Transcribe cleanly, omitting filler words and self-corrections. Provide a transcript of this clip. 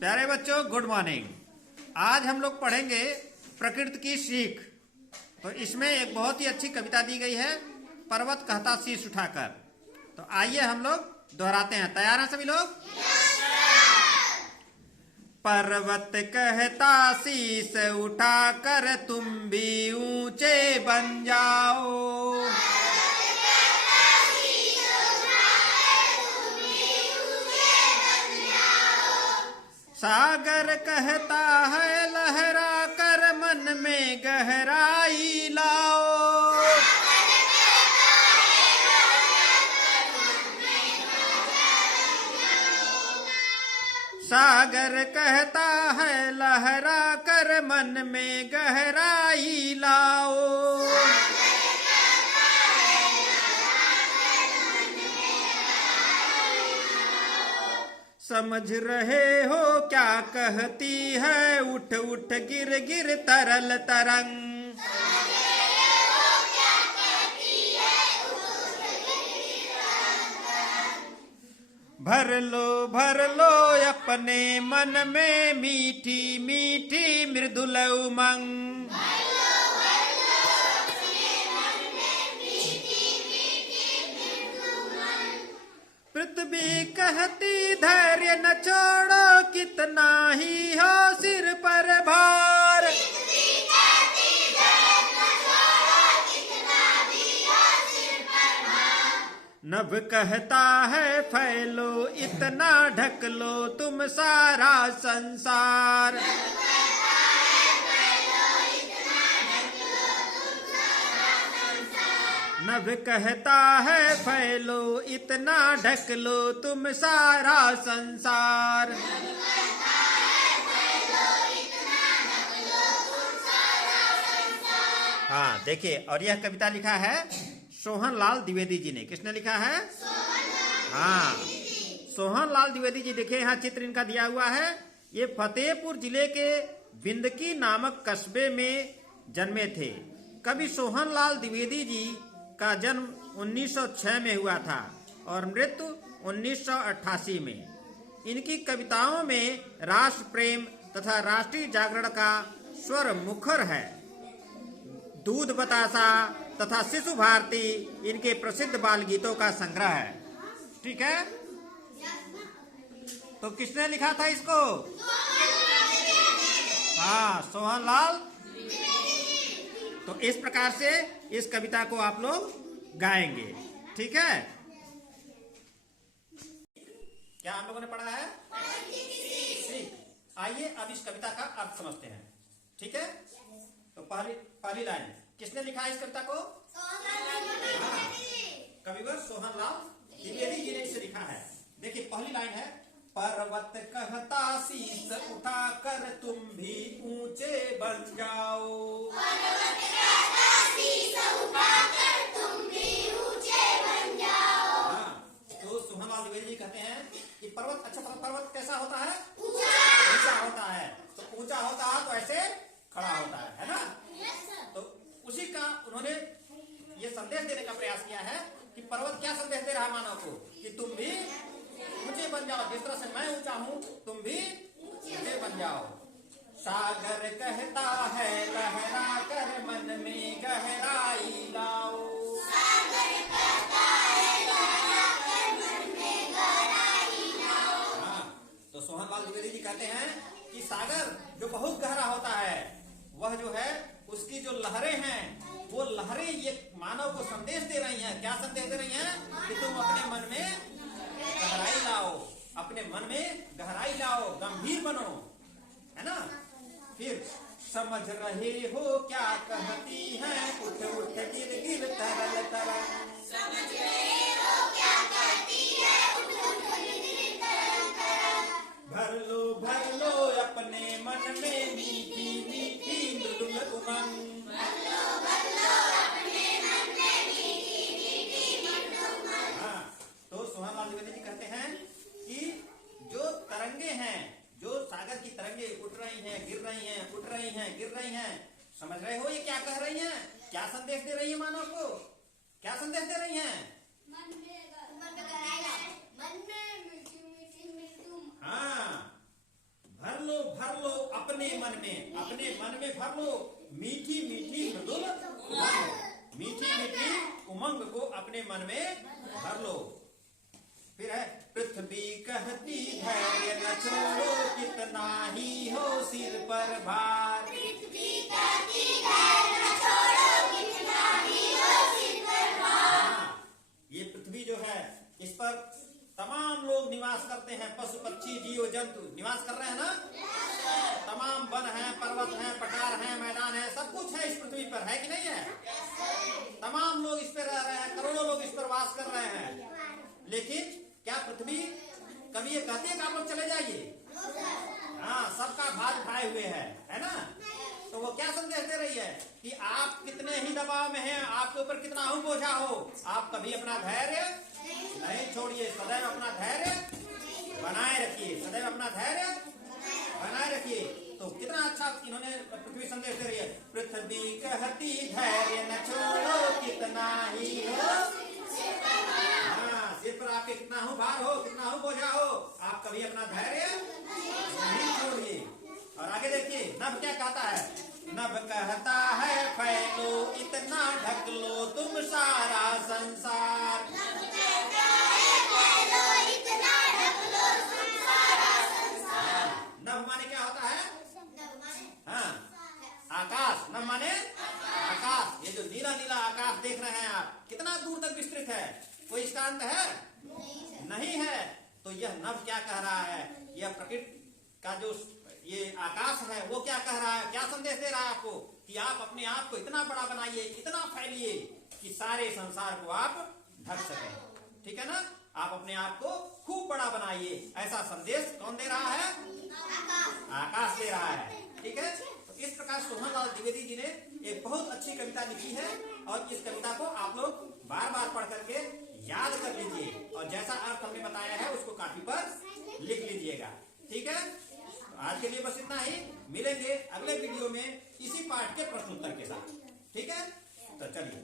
प्यारे बच्चों, good morning. आज हम लोग पढ़ेंगे प्रकृति की सीख। तो इसमें एक बहुत ही अच्छी कविता दी गई है, पर्वत कहता शीश उठाकर। तो आइए हम लोग दोहराते हैं। तैयार हैं सभी लोग? पर्वत कहता शीश उठाकर तुम भी ऊंचे बन जाओ। सागर कहता है लहरा कर मन में गहराई लाओ। सागर कहता है लहरा कर मन में गहराई लाओ। समझ रहे हो क्या कहती है उठ उठ गिर गिर तरल तरंग। भर लो अपने मन में मीठी मीठी मृदुल उमंग। पृथ्वी कहती धैर्य न छोड़ो कितना ही हो सिर पर भार। नभ कहता है फैलो इतना ढक लो तुम सारा संसार। नभ कहता है फैलो इतना ढक लो तुम सारा संसार। हाँ देखिए, और यह कविता लिखा है सोहन लाल द्विवेदी जी ने। किसने लिखा है? हाँ, सोहन लाल द्विवेदी जी। देखिए यहाँ चित्र इनका दिया हुआ है। ये फतेहपुर जिले के बिंदकी नामक कस्बे में जन्मे थे। कवि सोहन लाल द्विवेदी जी का जन्म 1906 में हुआ था और मृत्यु 1988 में। इनकी कविताओं में राष्ट्र प्रेम तथा राष्ट्रीय जागरण का स्वर मुखर है। दूध बतासा तथा शिशु भारती इनके प्रसिद्ध बाल गीतों का संग्रह है। ठीक है, तो किसने लिखा था इसको? हाँ, सोहन लाल। तो इस प्रकार से इस कविता को आप लोग गाएंगे। ठीक है, क्या हम लोगों ने पढ़ा है? ठीक। आइए अब इस कविता का अर्थ समझते हैं। ठीक है, तो पहली लाइन किसने लिखा है इस कविता को? कविवर सोहन लाल द्विवेदी जी ने इसे लिखा है। देखिए पहली लाइन है, पर्वत कहता शीश उठाकर तुम भी ऊंचे बन जाओ। पर्वत कहता शीश उठाकर तुम भी ऊंचे बन जाओ। हाँ, तो सोहन लाल द्विवेदी जी कहते हैं कि पर्वत, अच्छा पर्वत कैसा होता है? ऊंचा होता है। तो ऊंचा होता है तो ऐसे खड़ा होता है ना? तो उसी का उन्होंने ये संदेश देने का प्रयास किया है कि पर्वत क्या संदेश दे रहा है मानव को कि तुम भी ऊंचे बन जाओ। जिस तरह से मैं ऊंचा हूं तुम भी ऊंचे बन जाओ। सागर कहता है लहरा कर मन में गहराई लाओ। सागर कहता है लहरा कर मन में गहराई लाओ। हाँ, तो सोहन लाल द्विवेदी जी कहते हैं कि सागर जो बहुत गहरा होता है, वह जो है उसकी जो लहरें हैं, वो लहरें ये मानव को संदेश दे रही हैं। क्या संदेश दे रही हैं? कि तुम अपने मन में गहराई लाओ, अपने मन में गहराई लाओ, गंभीर बनो, है ना? फिर समझ रहे हो क्या कहती है उठ उठ गिर गिर तरल तरल। समझ रहे हो क्या कहती है उठ उठ गिर गिर तरल तरल। भर लो अपने मन में मीठी मीठी मृदुल उमंग। तो सोहन लाल द्विवेदी जी कहते हैं कि जो तरंगे हैं, जो सागर की तरंगे उठ रही हैं, गिर रही हैं, उठ रही हैं, गिर रही हैं, समझ रहे हो ये क्या कह रही हैं? क्या संदेश दे रही है मानव को? क्या संदेश दे रही हैं? हाँ, भर लो अपने मन में भर लो मीठी मीठी मृदुल उमंग, मीठी मीठी उमंग को अपने मन में भर लो। फिर है पृथ्वी कहती धैर्य न छोड़ो कितना ही हो सिर पर भार, पृथ्वी कहती धैर्य न छोड़ो कितना ही हो सिर पर भार। ये पृथ्वी जो है इस पर तमाम लोग निवास करते हैं, पशु पक्षी जीव जंतु निवास कर रहे हैं ना। तमाम वन है, पर्वत है, पठार है, मैदान है, सब कुछ है इस पृथ्वी पर, है कि नहीं है। तमाम लोग इस पर रह रहे हैं, करोड़ों लोग इस पर वास कर रहे हैं। लेकिन क्या पृथ्वी कभी ये कहती है कि आप लोग चले जाइए? हाँ, सबका भार उठाए हुए है ना। तो वो क्या संदेश दे रही है कि आप कितने ही दबाव में हैं, आपके ऊपर कितना ही बोझा हो, आप कभी अपना धैर्य नहीं छोड़िए, सदैव अपना धैर्य बनाए रखिए, सदैव अपना धैर्य बनाए रखिए। तो कितना अच्छा इन्होंने पृथ्वी संदेश दे रही है, पृथ्वी कहती धैर्य न छोड़ो कितना ही हो। हाँ, सिर पर आपके कितना हो भार हो, कितना हो बोझा हो, आप कभी अपना धैर्य नहीं छोड़िए। और आगे देखिए नभ क्या कहता है, नभ कहता है फैलो इतना ढक लो तुम सारा संसार, नभ माने क्या होता है? हाँ, आकाश। नभ माने आकाश। ये जो नीला नीला आकाश देख रहे हैं आप, कितना दूर तक विस्तृत है, कोई इसका अंत है? नहीं है। तो यह नभ क्या कह रहा है, यह प्रकृति का जो ये आकाश है वो क्या कह रहा है, क्या संदेश दे रहा है आपको कि आप अपने आप को इतना बड़ा बनाइए, इतना फैलिए कि सारे संसार को आप ढक सकें। ठीक है ना, आप अपने आप को खूब बड़ा बनाइए। ऐसा संदेश कौन दे रहा है? आकाश दे रहा है। ठीक है, तो इस प्रकार सोहनलाल द्विवेदी जी ने एक बहुत अच्छी कविता लिखी है और इस कविता को आप लोग बार बार पढ़ करके याद कर लीजिए और जैसा अर्थ हमने बताया है उसको कापी पर लिख लीजिएगा। ठीक है, आज के लिए बस इतना ही। मिलेंगे अगले वीडियो में इसी पाठ के प्रश्नोत्तर के साथ। ठीक है, तो चलिए।